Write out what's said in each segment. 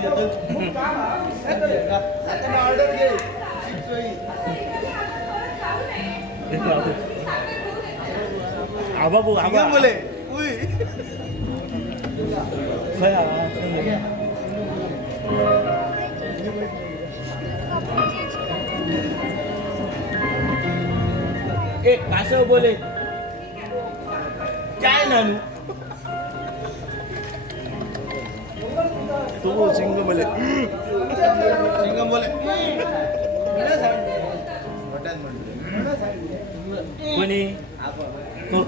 खूप काम आहे. नंतर ये. आता ऑर्डर घे चिप्स होईल आबा तू बोल सिंगम बोले. सिंगम बोले. मटन कोणी हो.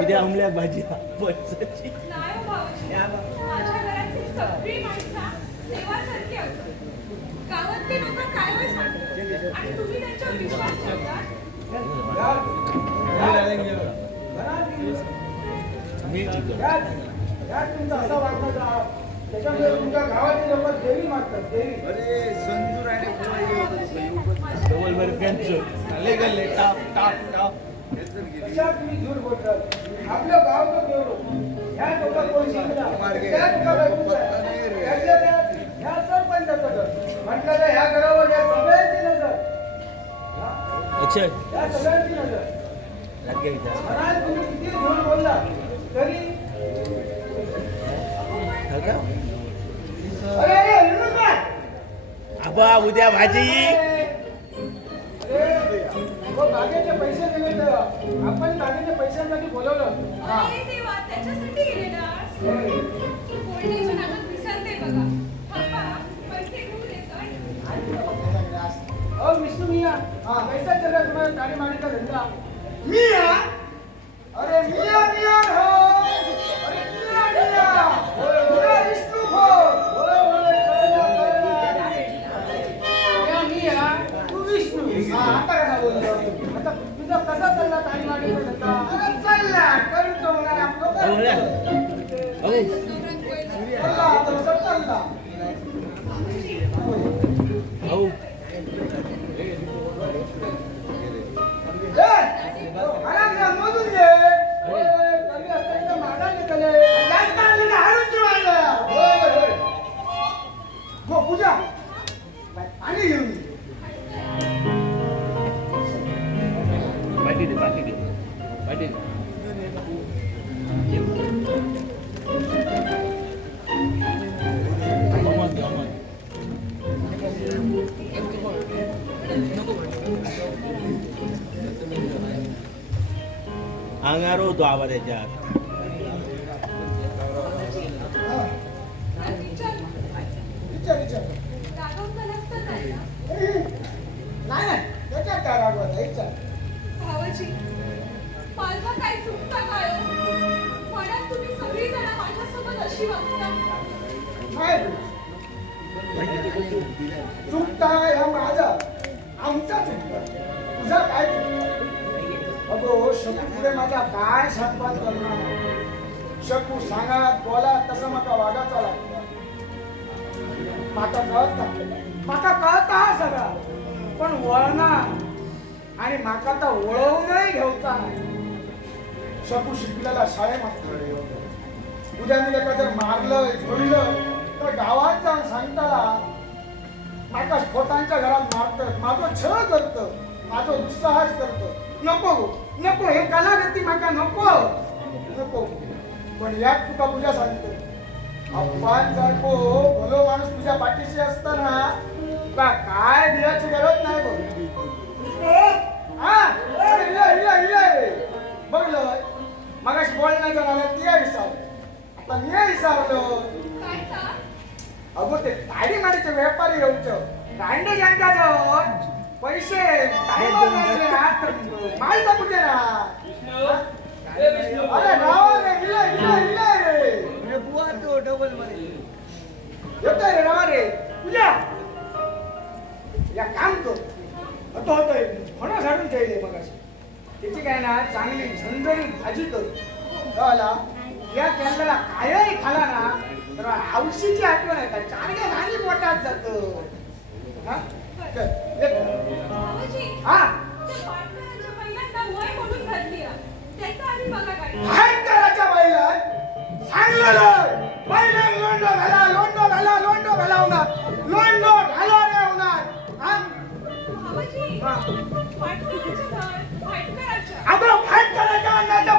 उद्या आमल्या भाजी पैशाची. गावातली लोक काय वय सांगतात आणि तुम्ही त्यांच्यावर विश्वास ठेवता यात तुमचा असा वागण्याचा हा. त्याच्यामुळे तुमच्या गावातली लोक देवी मागतात देवी. अरे संजू राणे डबल बर्फांचं गल्ले गल्ले टाप टाप टाप. हे तर गेली. ह्या लोक कोण शिकला. त्या ठिकाणी पत्ता नाही रे. ह्या सरपंचाचं घर. म्हटलं तर ह्या घरावर या सगळ्यांची नजर. अच्छा. या सगळ्यांची नजर. म्हणाल तुम्ही किती झूट बोलला तरी आबा उद्या भाजी. आपण बागेच्या पैशांसाठी बोलवलं. हा. विष्णू मिया. हा कैसा चल रहा तुम्हारा गाड़ी मारने का धंधा मिया? अरे मिया मिया तुझा कसा चालला गाडी मारण्याचा धंदा अरे चालला करतो म्हणा आपलं हो, बोला. करतो. हो चालला, तसं ए, नाही नाही त्याच्यात माझं काय चुकतं काय हो? म्हणत तुम्ही सगळी जण माझ्यासोबत अशी वागता? नाही चुकता ह्या माझा. आमचा चुकता. तुझा काय चुकता? अगो शकू पुढे माझा काय सातपात करणार? शकू सांगा बोला तसं माका वागाचा लागता माका कळता? माका कळता हा सगळा. पण वळना आणि माका तर वळवूनही घेऊचा नाही. शकू शिकलेला शाळे मात्र उद्या मी त्याला जर मारलं झोडलं तर गावात जाऊन सांगताला माका खोटांच्या घरात मारत माझं छळ करत. माझं उत्साहच करत. नको नको हे कलागती माका नको. नको. पण यात तुका पूजा सांगतो. आपण सारखो भलो माणूस तुझ्या पाठीशी असताना तुका काय बियाची गरज नाही बघ हा? बघलं मगाशी बोलण्याचं झालं ते विचारलं आता मी का? अगो ते गाडी माडीचे व्यापारी येऊच गांडे यांच्याजवळ पैसे लागले ना तर माल ना अरे राव रे इला इला इला रे. बुवा तो डबलमध्ये. येतोय रे राव रे. तुझ्या या काम कर. होतो होतोय. म्हणून झाडून ठेवले मग त्याची काय ना चांगली झणझणीत भाजी करू. कळला? या केंद्राला कायही खाला ना तर औषधीची आठवण पोटात जातो आहे. आधी बघा काय होणार हा? हा.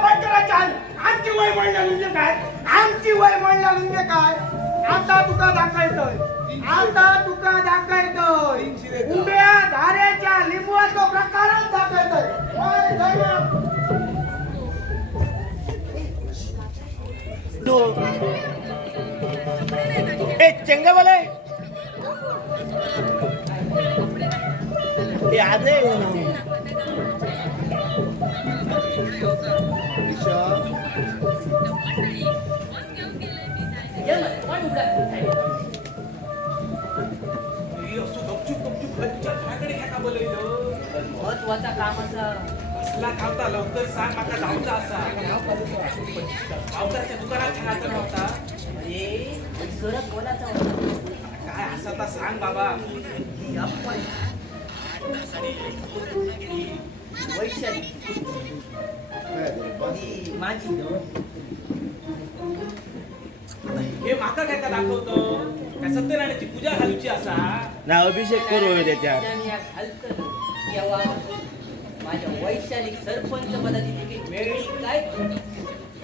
आमची वय म्हणलं म्हणजे काय? आमची वय म्हणलं म्हणजे काय? आता तुका दाखवायचंय आता तुका दाखवायचंय उभ्या धारेच्या लिंबूचा प्रकारच धैर्य. ए चंगावाले ते आज आहे असं महत्त्वाचा काम असा. कसला खावता? लवकर सांग माका जाऊचा असा. गावकऱ्याच्या दुकानात छानाचा नव्हता. अरे सरक कोणाचा होता. काय असा तर सांग बाबा. वैशाली. माझी हे माका काय का दाखवतो? काय सत्यनारायणाची पूजा घालूची असा? ना अभिषेक करू होय त्याच्यात. त्याने या घालतं तेव्हा माझ्या वैशाली सरपंच पदाची तिकीट मिळली काय?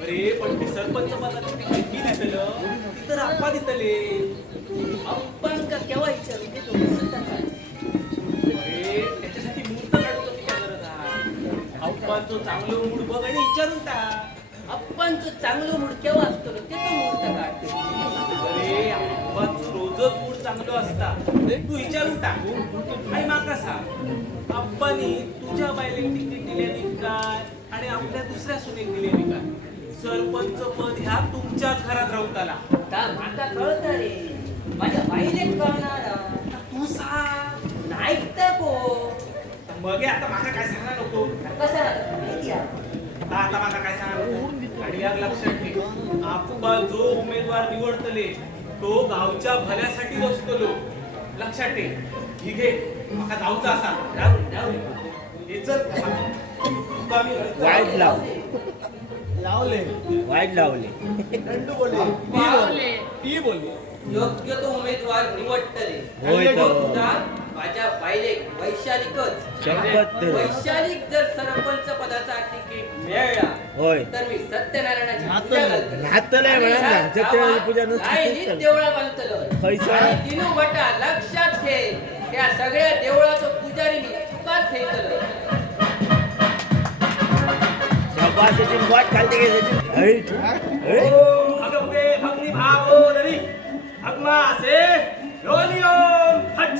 अरे पण ते सरपंच पदाची तिकीट मी देतलं ती तर आप्पा देतले. आपण का केव्हा विचारू? ते? अरे त्याच्यासाठी मूर्त काढतो तुझ्या गरज आहे? आप्पांचो चांगलं मूड बघ आणि विचारून टाक. चांगलं मूड केव्हा असतो ते तो मुहूर्त काढतो. अरे चांगलं असता. ते तू विचारून टाकू. आणि माका सांग आप्पानी तुझ्या बायलेक तिकीट दिल्याने काय? आणि आपल्या दुसऱ्या सुनेक दिल्याने काय? सरपंच पद ह्या तुमच्याच घरात राहताला का माका कळत रे माझ्या बाईले कळणार. तू सांग. नाही तर को मग आता माका काय सांगा नको? कसा? आता आता माका काय सांगा नको? आणि लक्षात ठेव. आप्पा जो उमेदवार निवडतले तो गावच्या भल्यासाठी असतलो लक्षात ठेव. हे चल. तुका मी वाईट लाव. लावले. वाईट लावले. बोले ती बोलली. योग्य तो उमेदवार निवडतले. होय तर. माझ्या बाईले वैशालिकच. वैशालिक जर सरपंच पदाचा तिकीट मिळाला होय. तर मी सत्यनारायणाची पूजा नुसती. देवळा बांधतलो खैचं? आणि तिनू बटा लक्षात घे. त्या सगळ्या देवळाचो पुजारी मी तुकाच सचिन वाट खालते सचिन भागोदरी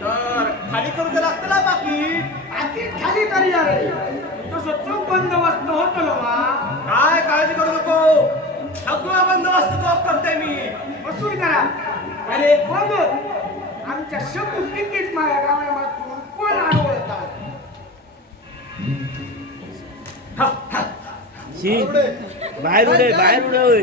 तर खाली करून लागतला बाकी. पाकीट खाली करी अरे तसं चोख बंदोबस्त होतो वा. काय काळजी करू नको. सगळं बंदोबस्त चोख करते मी. वसूल करा. अरे बघत आमच्या शकू तिकीट माझ्या गावाला कोण हा, हा. शी बाहेर उडे. बाहेर उडे.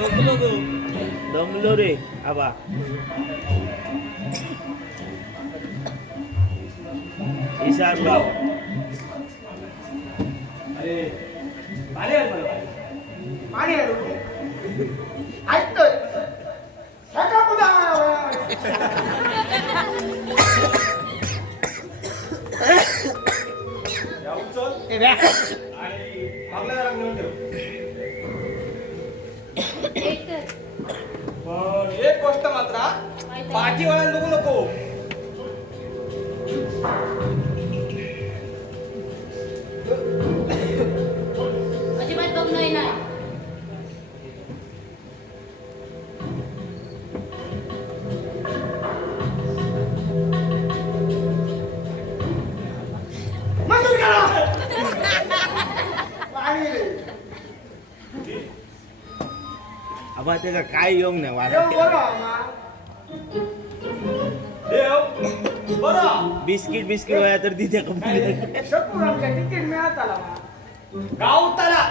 너무너도 너무너래 아봐 ईशान भाव अरे पाणी आहे मला पाणी आहे ऐकतोय सगळं पुन्हा ए बॅ आणि मागल्या जरा घेऊन ठेव पाठी वळण बघू नको. अजिबात बघणं नाही आबा त्याचा काय योग नाही आम्हा. देव बरं. बिस्किट बिस्किट वया तर तिथे कंप्लीट शकून आमच्या तिकीट मिळत आला गावताला.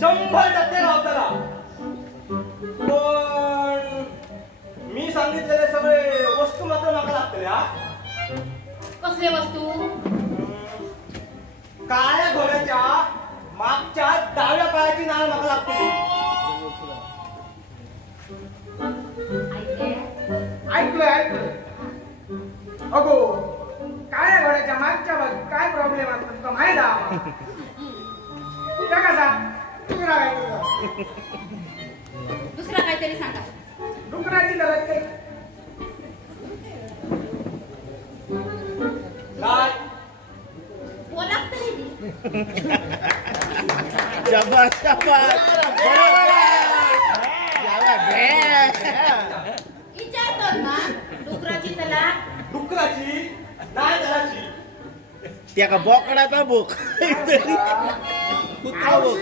शंभर टक्के गावताला. पण मी सांगितलेले सगळे वस्तू मात्र माका लागतले हा? कसले वस्तू? काळ्या घोड्याच्या मागच्या डाव्या पायाची नाळ माका लागतली. ऐकले ऐकलं. अगो काळ्या घोड्याच्या मागच्या बाजू काय प्रॉब्लेम आहे? तुमका माहीत आहे त्या कसा? डुकरा काय तुझा दुसरा काहीतरी सांगा. डुकराची गरज काही काय? बोला तरी. शाबास शाबास बरोबर आहे. शाबास, भे. विचारतो ना डुकराची चला डुकराची नाही त्याची त्या का बोकडाचा बोक कुत्रा बोक.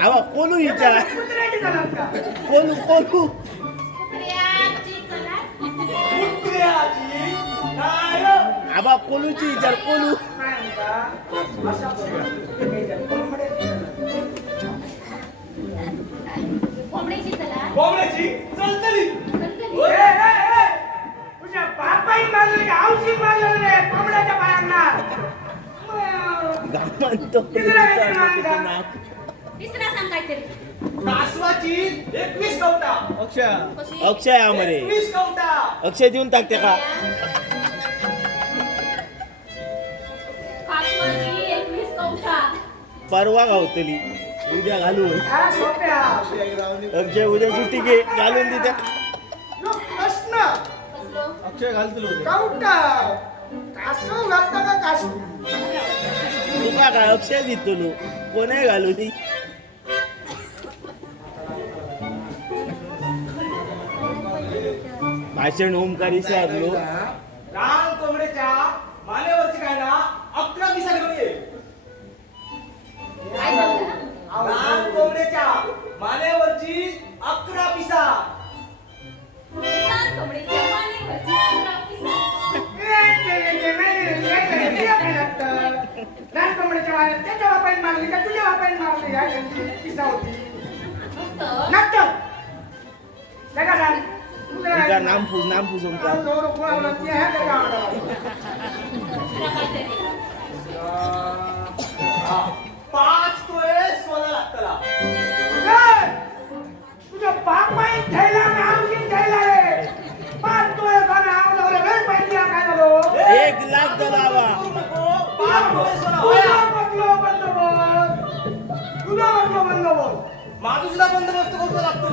आबा कोलू विचार कुत्र्याची गरज का? कोलू कोलू. कुत्र्याची चला कुत्र्याची नाही आबा कोलूची विचार कोलू. कोंबड्याची चलतली. कणकणी. ए, ए, ए! तुझ्या बापाई मारलं की औषधी मारलं रे कोंबड्याच्या पायांना. गाव म्हणतो तिसरा काहीतरी माणसा. नाव. तिसरा सांग काहीतरी. कासवाची एकवीस कवटा. अक्षय. अक्षय एकवीस कवटा. अक्षय देऊन टाक त्या का? कासवाची एकवीस कवठा परवा गावतली. उद्या घालू हा सोप्या. अक्षय उद्या सुट्टी घे. घालून दे त्या लो, प्रश्न. कसलो अक्षय घालतील होते काउंटा कासव घालता का कासू तुका काय अक्षय दितलो कोणाही घालू दी भाषण ओमकारी साहेब लहान लहान कोंबड्याच्या वाऱ्यात त्याच्या बापाईन मारली का तुझ्या बापाईन मारली त्यांची किस्सा होती. नक्की काय सांग तुमका नाम हा. पाच लागतला तुझ्या बापाईन थैला आमची थैला रे पाच आवडलं वेळ पाहिजे काय झालं एक लाख झाला माझं सुद्धा बंदोबस्त करू लागतो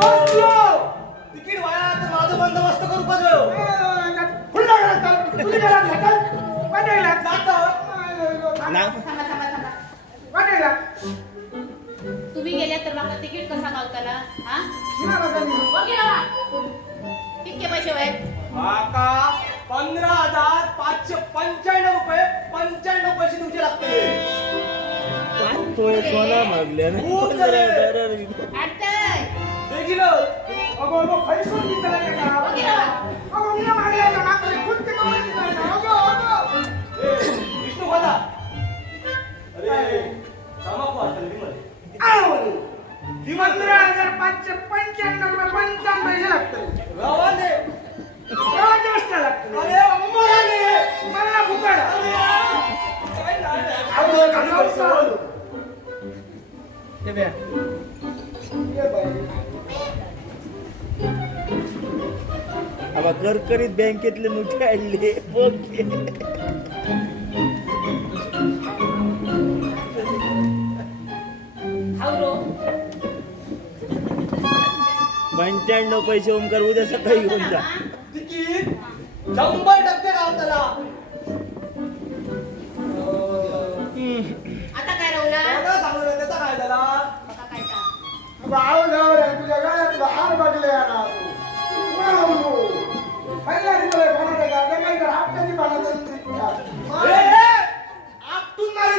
तिकीट वाया तर माझं बंदोबस्त करू तुम्ही गेल्या तर माका तिकीट कसा गावताला हा? कितके पैसे वय. माका पंधरा हजार पाचशे पंच्याण्णव रुपये पंच्याण्णव पैसे तुमचे लागतील. ना खूप झाले. अगो अगो दिसला ए, विष्णू खोदा अरे तमाखू असेल मध्ये आयो पंधरा हजार पाचशे पंच्याण्णव रुपये पंचावन्न पैसे लागतात आबा करकरीत बँकेतले मुठे आणले. ओके पंच्याण्णव पैसे ओमकार उद्या सकाळी घेऊन जा. शंभर टक्के गावताला బాగా కావాలి అనిపించగా ఆరు పడలే నాకు అవును. మళ్ళీ అడిగలే కొనడం కాదు ఇక్కడ అప్పటి పడతుంది అట్టున్నారు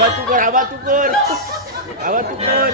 Abah tukar, abah tukar. abah tukar.